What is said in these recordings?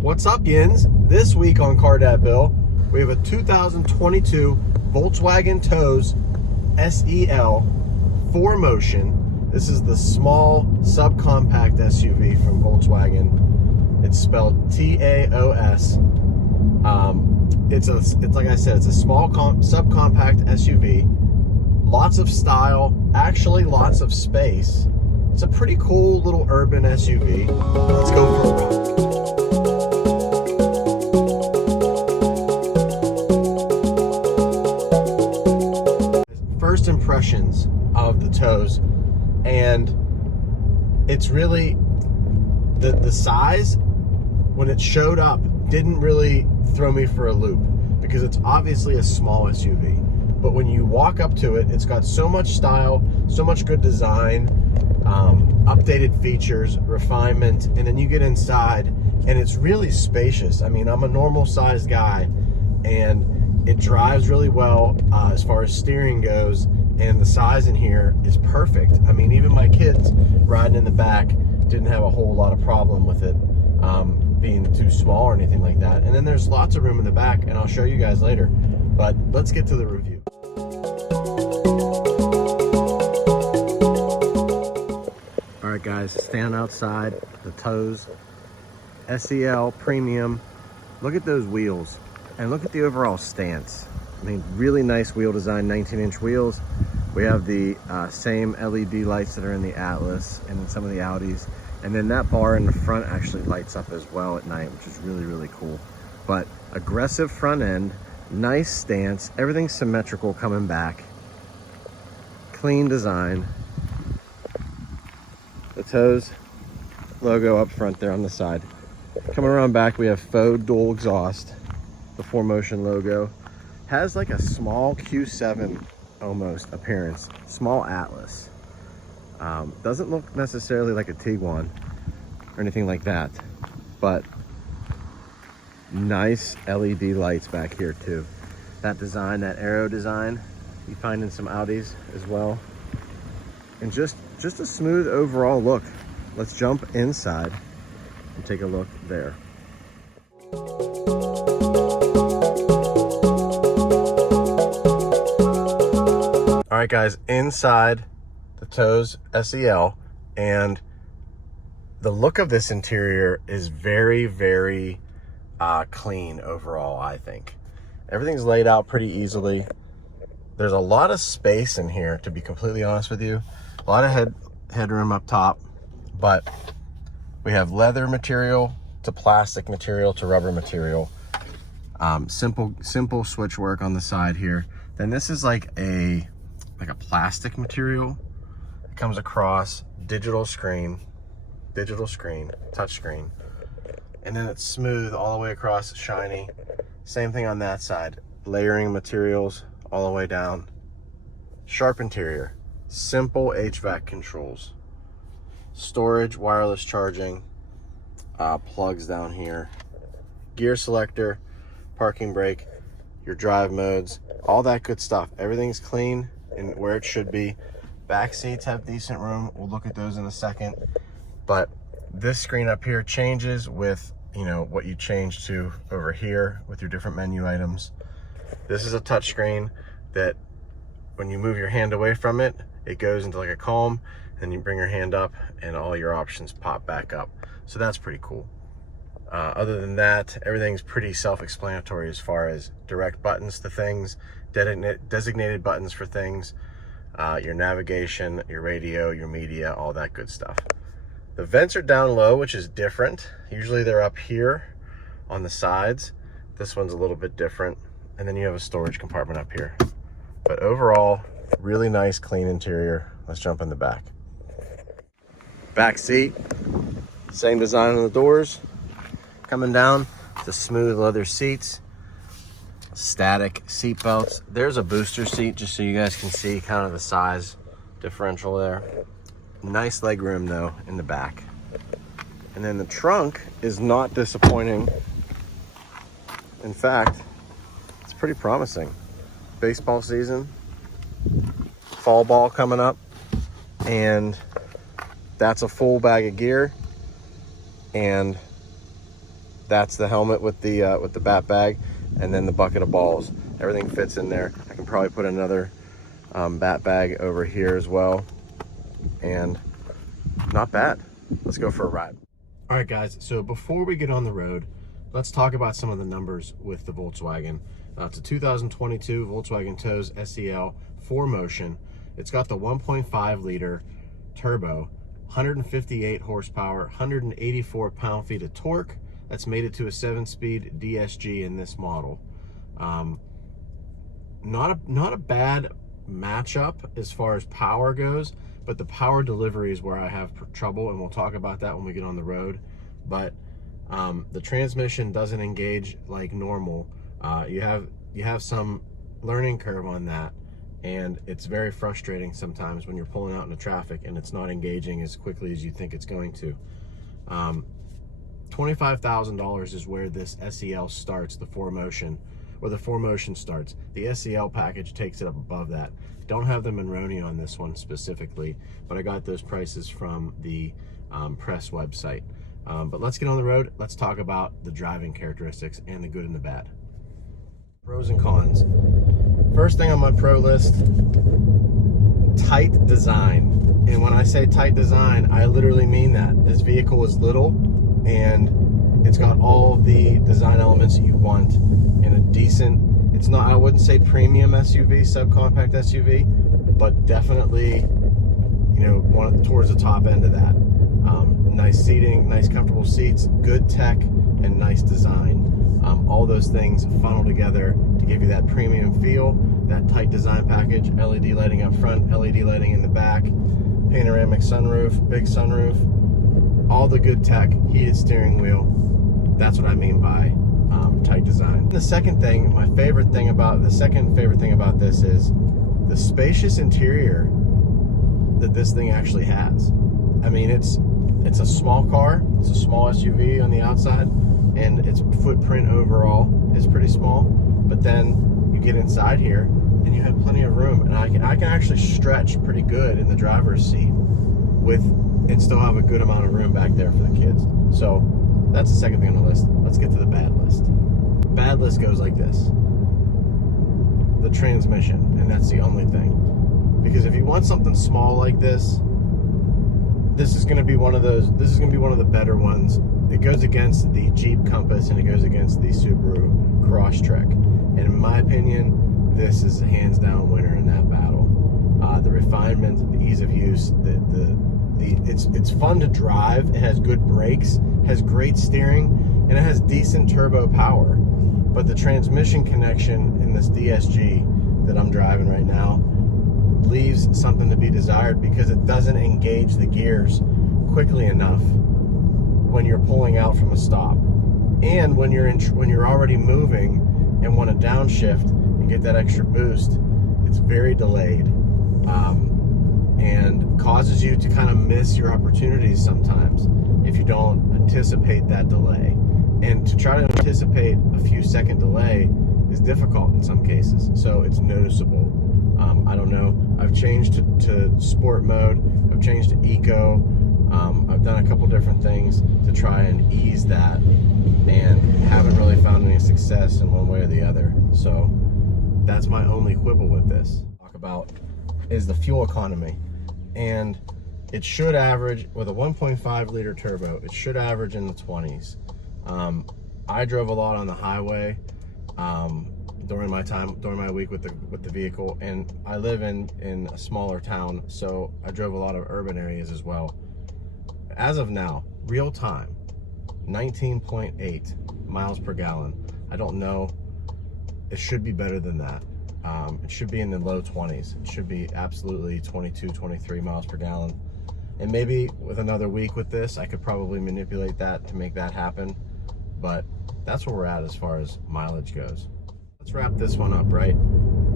What's up, Yins? This week on Car Dad Bill, we have a 2022 Volkswagen Taos SEL 4Motion. This is the small subcompact SUV from Volkswagen. It's spelled Taos. It's like I said, it's a small subcompact SUV. Lots of style, actually lots of space. It's a pretty cool little urban SUV. Let's go for a ride. First impressions of the Taos, and it's really the size when it showed up didn't really throw me for a loop, because it's obviously a small SUV, but when you walk up to it, it's got so much style, so much good design, updated features, refinement, and then you get inside and it's really spacious. I mean, I'm a normal sized guy and it drives really well as far as steering goes, and the size in here is perfect. I mean, even my kids riding in the back didn't have a whole lot of problem with it being too small or anything like that. And then there's lots of room in the back, and I'll show you guys later. But let's get to the review. All right, guys, standing outside the Taos SEL Premium. Look at those wheels. And look at the overall stance. I mean, really nice wheel design, 19-inch wheels. We have the same LED lights that are in the Atlas and in some of the Audis. And then that bar in the front actually lights up as well at night, which is really, really cool. But aggressive front end, nice stance, everything's symmetrical coming back. Clean design. The Taos logo up front there on the side. Coming around back, we have faux dual exhaust. The 4Motion logo has like a small Q7 almost appearance, small Atlas. Doesn't look necessarily like a Tiguan or anything like that, but nice LED lights back here too. That design, that arrow design, you find in some Audis as well, and just a smooth overall look. Let's jump inside and take a look there. All right, guys, inside the Taos SEL, and the look of this interior is very, very clean overall, I think. Everything's laid out pretty easily. There's a lot of space in here, to be completely honest with you. A lot of headroom up top, but we have leather material to plastic material to rubber material. Simple switch work on the side here. Then this is like a plastic material. It comes across digital screen, touch screen, and then it's smooth all the way across, shiny. Same thing on that side, layering materials all the way down. Sharp interior, simple HVAC controls, storage, wireless charging, plugs down here, gear selector, parking brake, your drive modes, all that good stuff. Everything's clean and where it should be. Back seats have decent room. We'll look at those in a second. But this screen up here changes with, you know, what you change to over here with your different menu items. This is a touch screen that when you move your hand away from it, it goes into like a comb, and you bring your hand up and all your options pop back up. So that's pretty cool. Other than that, everything's pretty self-explanatory as far as direct buttons to things, designated buttons for things, your navigation, your radio, your media, all that good stuff. The vents are down low, which is different. Usually they're up here on the sides. This one's a little bit different. And then you have a storage compartment up here. But overall, really nice, clean interior. Let's jump in the back. Back seat, same design on the doors. Coming down, the smooth leather seats, static seat belts. There's a booster seat, just so you guys can see kind of the size differential there. Nice leg room though in the back. And then the trunk is not disappointing. In fact, it's pretty promising. Baseball season, fall ball coming up, and that's a full bag of gear and That's the helmet with the bat bag, and then the bucket of balls. Everything fits in there. I can probably put another bat bag over here as well, and not bad. Let's go for a ride. All right, guys, so before we get on the road, let's talk about some of the numbers with the Volkswagen. It's a 2022 Volkswagen Taos SEL 4Motion. It's got the 1.5 liter turbo, 158 horsepower, 184 pound-feet of torque. That's made it to a 7-speed DSG in this model. Not a bad matchup as far as power goes, but the power delivery is where I have trouble, and we'll talk about that when we get on the road. But the transmission doesn't engage like normal. You have some learning curve on that, and it's very frustrating sometimes when you're pulling out into traffic and it's not engaging as quickly as you think it's going to. $25,000 is where this SEL starts, the 4Motion, or the 4Motion starts. The SEL package takes it up above that. Don't have the Monroney on this one specifically, but I got those prices from the press website. But let's get on the road. Let's talk about the driving characteristics and the good and the bad. Pros and cons. First thing on my pro list, tight design. And when I say tight design, I literally mean that. This vehicle is little, and it's got all the design elements that you want in a decent, it's not, I wouldn't say premium SUV, subcompact SUV, but definitely, you know, towards the top end of that. Nice seating, nice comfortable seats, good tech, and nice design. All those things funnel together to give you that premium feel, that tight design package. LED lighting up front, LED lighting in the back, panoramic sunroof, big sunroof, all the good tech, heated steering wheel. That's what I mean by tight design. The second favorite thing about this is the spacious interior that this thing actually has. I mean, it's a small car, it's a small SUV on the outside, and its footprint overall is pretty small. But then you get inside here and you have plenty of room, and I can actually stretch pretty good in the driver's seat and still have a good amount of room back there for the kids. So that's the second thing on the list. Let's get to the bad list. Bad list goes like this: the transmission, and that's the only thing. Because if you want something small like this, this is going to be one of the better ones. It goes against the Jeep Compass and it goes against the Subaru Crosstrek. And in my opinion, this is a hands down winner in that battle. The refinement, the ease of use, it's fun to drive. It has good brakes, has great steering, and it has decent turbo power. But the transmission connection in this DSG that I'm driving right now leaves something to be desired, because it doesn't engage the gears quickly enough when you're pulling out from a stop, and when you're already moving and want to downshift and get that extra boost, it's very delayed, and causes you to kind of miss your opportunities sometimes if you don't anticipate that delay. And to try to anticipate a few second delay is difficult in some cases, so it's noticeable. I don't know, I've changed to sport mode, I've changed to eco, I've done a couple different things to try and ease that, and haven't really found any success in one way or the other. So that's my only quibble with this. Talk about is the fuel economy, and it should average, with a 1.5 liter turbo, it should average in the 20s. I drove a lot on the highway during my week with the vehicle, and I live in a smaller town, so I drove a lot of urban areas as well. As of now, real time, 19.8 miles per gallon. I don't know, it should be better than that. It should be in the low 20s. It should be absolutely 22, 23 miles per gallon. And maybe with another week with this, I could probably manipulate that to make that happen. But that's where we're at as far as mileage goes. Let's wrap this one up, right?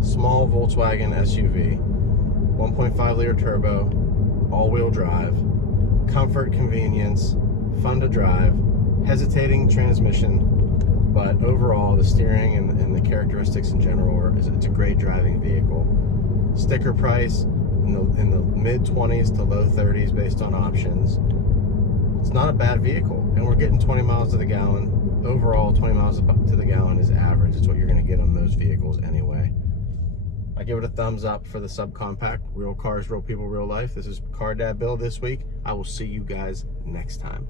Small Volkswagen SUV, 1.5 liter turbo, all-wheel drive, comfort, convenience, fun to drive, hesitating transmission, but overall the steering and the characteristics in general, it's a great driving vehicle. Sticker price in the mid-20s to low 30s based on options. It's not a bad vehicle, and we're getting 20 miles to the gallon overall 20 miles to the gallon is average. It's what you're going to get on those vehicles anyway. I give it a thumbs up for the subcompact. Real cars, real people, real life. This is Car Dad Bill this week. I will see you guys next time.